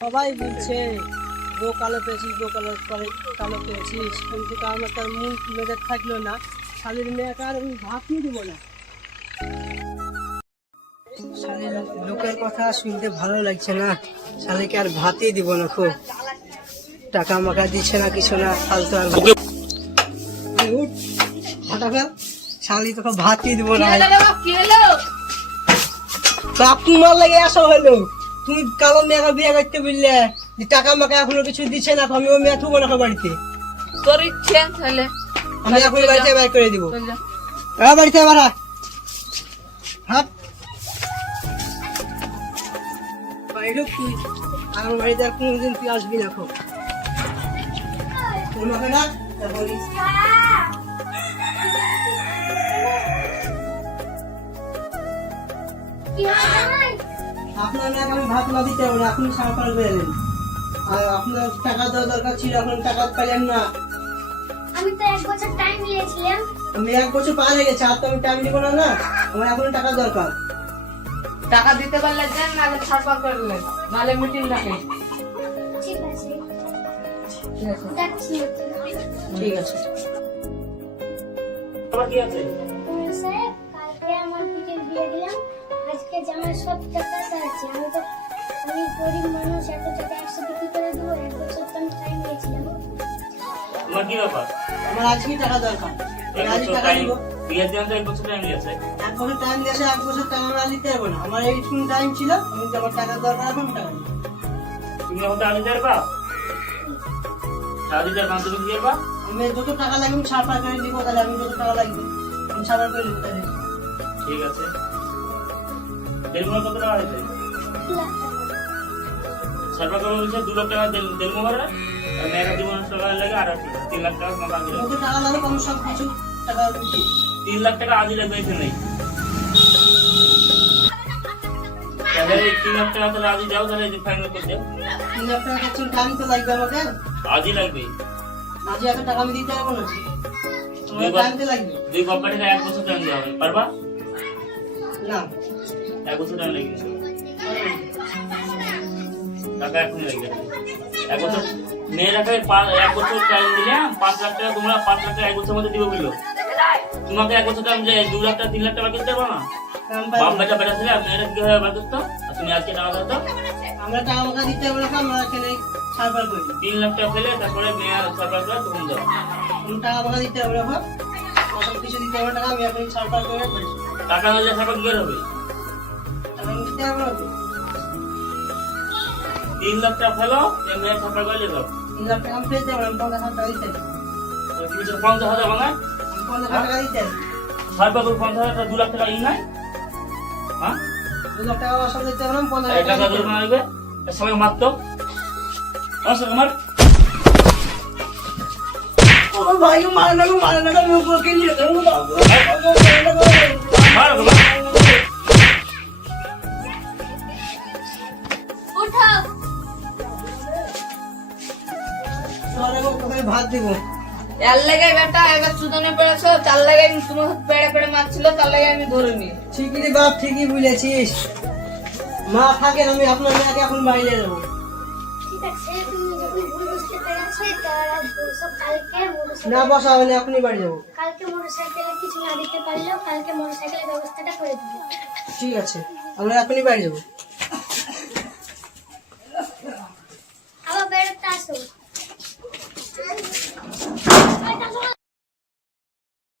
সবাই বলছে বউ কালো পেয়েছিস, বউ কালো কালো পেয়েছিস, কিন্তু আমার তার মন মেজাজ থাকলো না। শালির মেয়েকে আর আমি ভাবতেই দিব না। শালির লোকের কথা শুনতে ভালো লাগছে না, শালিকে আর ভাতই দিব না। খুব টাকা মাকা দিচ্ছে না, কিছু না, ফালতু আর উঠ ফটাফট, শালি তোকে ভাতই দিব না। তোমার লাগে আসা হলো, তুমি কালো মেয়েকে বিয়ে করতে বললে, টাকা মাকা এখনো কিছু দিচ্ছে না, আমি ও মেয়ে থুবো না বাড়িতে। তোর ইচ্ছে তাহলে আমি এখন বাড়িতে বের করে দিব। বাড়িতে বাড়া হাত বাইরে তুই আমার বাড়িতে আর কোনোদিন তুই আসবি না। খুব তোমাকে না বলিস আপনার নাকি আমি ভাত না দিতে পারবো না, আপনি সাঁপাল বেরোলেন। আর আপনার টাকা দেওয়া দরকার ছিল, এখন টাকা পেলেন না। আমি তো 1 বছর টাইম নিয়েছিলাম। আমি 1 বছর পার হয়ে গেছে, আর তো আমি টাইম দিব না। না, আমার এখন টাকা দরকার। টাকা দিতে পারলে দেন, নাহলে ছাড়পার করলেন, নাহলে মিটিং রাখে। ঠিক আছে, যাচ্ছি। ঠিক আছে। স্যার, কালকে আমার দিদির বিয়ে দিলাম, আজকে জামাই সব টাকা আছে। আমি গরিব মানুষ, এত টাকা একসাথে কি করে দেবো? 1 বছর তো আমি টাইম নিয়েছিলাম। তোমার কি ব্যাপার? আমার আজকে টাকা দরকার, আমি আজকে টাকা দিব। বিয়ের জন্য 1 বছর টাইম নিয়েছে। 1 বছর টাইম দিয়েছে, 1 বছর টাকা না দিতে পারবো না। আমার এইটুকু টাইম ছিল, আমি আমার টাকা দরকার, এখন টাকা দিব। তুমি এখন টাকা দিতে পারবা? টাকা দিতে পারবা তুমি কি করবা? আমি যত টাকা লাগবে আমি ছাড়পার করে দিব। তাহলে আমি যত টাকা লাগবে আমি ছাড়পার করে দিব। তাহলে ঠিক আছে। দেড়মা কত টাকা হয়েছে? সরকার করে বলছে 2 লাখ টাকা দেড়মা করে, আর মেয়েরা জীবন টাকা লাগে আর 3 লাখ টাকা মাথা দিলে। যত টাকা লাগবে আমি সব কিছু টাকা দিচ্ছি। 3 লাখ টাকা আজই লাগবে এখানে। তাহলে 3 লাখ টাকা তাহলে আজই যাও, তাহলে ফাইনাল করে দাও। 3 লাখ টাকা কাছে টাইম তো লাগবে আমাকে, আজই লাগবে। আজ এত টাকা আমি দিতে পারবো না, আমার টাইম তো লাগবে। 2 কোম্পানিকে 1 বছর টাইম দেওয়া হবে, পারবা? না, 1 বছর টাইম লাগবে। টাকা এখনই লাগবে 1 বছর। মেয়েরাকে 1 বছর টাইম দিলে 5 লাখ টাকা, তোমরা 5 লাখ টাকা 1 বছরের মধ্যে দিবে বললো। তোমাকে 1 বছর টাইম 2 লাখ টাকা 3 লাখ টাকা দিতে পারবো না? বাপ বেটা বেটা ছিল, মেয়েরা কি হবে বাকি তো? আর তুমি আজকে টাকা দাও তো। আমরা টাকা মাকা দিতে পারবো না, আমরা এখানে ছাড়পার করি। 3 লাখ টাকা পেলে তারপরে মেয়ে সরকার করে তখন দাও। আমি টাকা মাকা দিতে পারবো না, সব কিছু দিতে পারবো টাকা, আমি এখন ছাড়পার করে করি। টাকা হলে সরকার কি হবে? টাকা আমি দিতে পারবো না। 3 লাখ টাকা ফেলো, মেয়ে সরকার করে দাও। 3 লাখ টাকা আমি পেতে পারবো, আমি 50,000 টাকা দিতে পারবো। তুমি 50,000 মানে আমি 50,000 টাকা দিতে পারবো। সরকার 50,000 টাকা 2 লাখ টাকা ই নাই? হ্যাঁ, 2 লাখ টাকা আমার সাথে দিতে পারবো, আমি 50,000 এই টাকা টাকা ধরে দিতে পারবো। মারবে, সবাই মারতো। আমার ও ভাই, মার না, আমি ওকে নিয়ে যাবো। মার উঠো। তোরে ভাত দিব। এর লাগাই বেটা এবার সুদনে পড়েছো, তার লাগাই তোমার পেড়ে পেড়ে মারছিল, তার লাগাই আমি ধরে নি। ঠিকই রে বাপ, ঠিকই বুঝেছিস। মা থাকেন, আমি আপনার মেয়েকে এখন বাইরে যাবো। ঠিক আছে, তুমি যখন ভুল বুঝতে পেরেছো, সব কালকে না বসা হবে না, এখনই বাড়ি যাবো। কালকে মোটরসাইকেলে কিছু না দিতে পারলেও কালকে মোটরসাইকেলের ব্যবস্থাটা করে দিবো। ঠিক আছে, আমরা এখনই বাড়ি যাবো। আবার বেরোতে আসো।